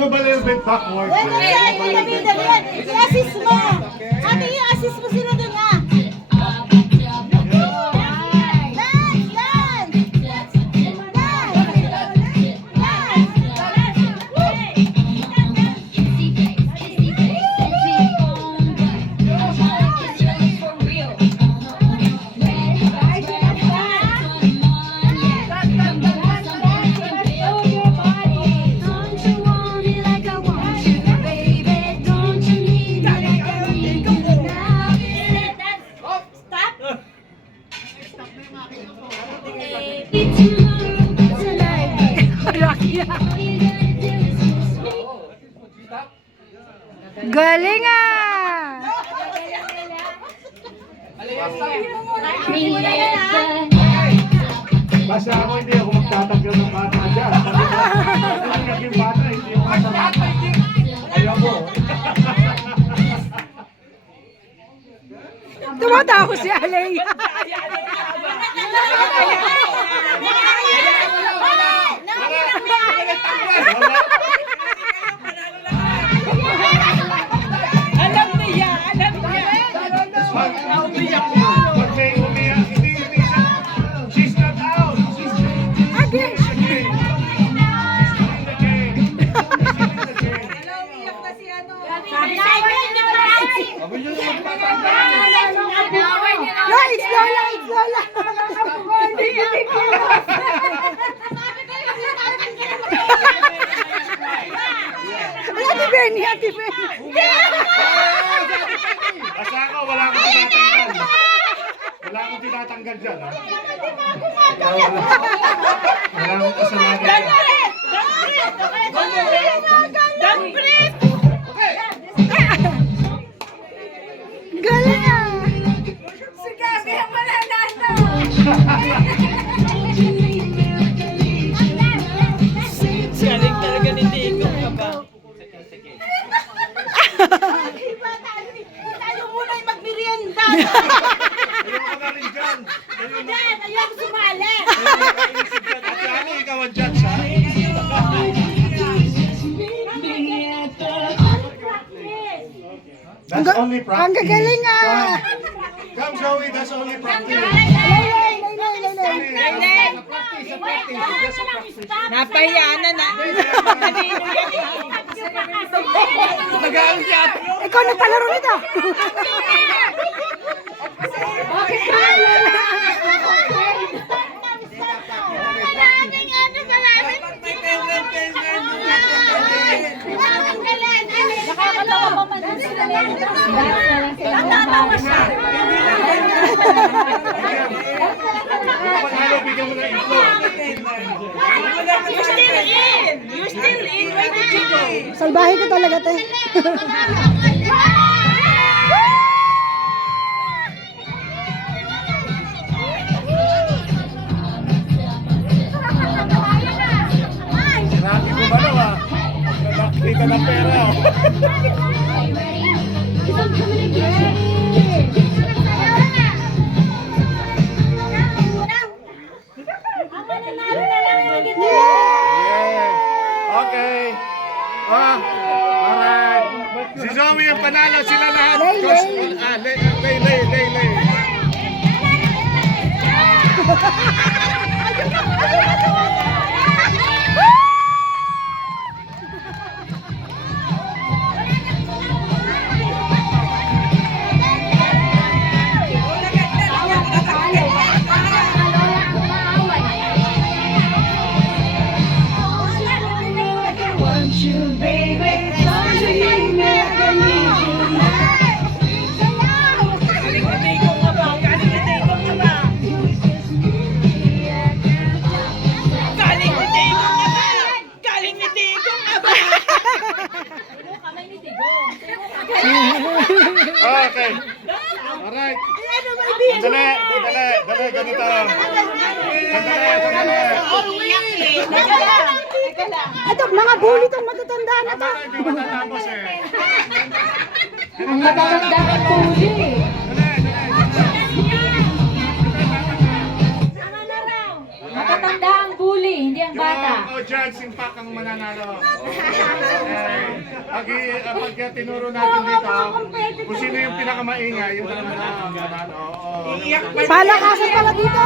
move a little bit backward. Yan, yan, yan. I-assist mo. Ate, i-assist mo sila dun, ah. Galing ah! Basta ako hindi ako magtatanggal ng bata dyan. Ang naging bata, hindi yung masama. Ayaw mo. Tumatawa si Alea. Alam niya. Pag may umiyak, hindi siya. She's not out. She's in the game. She's in the game. No, it's Lola, it's Lola. Ate Benny, Ate Benny. Basta ako, wala akong tinatanggal. Wala akong tinatanggal dyan, ha? Wala akong kasalanan dyan. Galing ah! Galing talaga ni Tigo ka ba? Tayo muna yung magmerienda. Ayaw ka na rin dyan. Ayaw sumali. Ate Ani, ikaw ang judge, ha? That's only practice. Ang gagaling ah! Come, Zoe, that's only practice. Napahiyanan na. Nagalit siya. Ikaw nagpalaro nito! Nakakatawa pa man sila. Nakakatawa siya. Panalo, bigyan mo na itlog. You're still in. You're still in. Where did you go? Salbahe ka talaga, te. Sinabi ko ba na, nakikita ng pera. Yeah. Okay. Alright. Si Zoe ang panalo, sila lahat. Lay. Galing ni Tigo ka ba? Galing ni Tigo ka ba? Galing ni Tigo ka ba? Galing ni Tigo ka ba? Okay. Alright. Dali, ganito. Sandali. Ito, mga bully itong matatanda na to. Tama, hindi matatapos eh. Ang matatanda ang bully. Matatanda ang bully, hindi ang bata. Yung Jan Simpak ang mananalo. Pag tinuro natin dito, kung sino yung pinakamaingay, yung talaga natin ganan. Oo. Iiyak pa. Palakasan pala dito.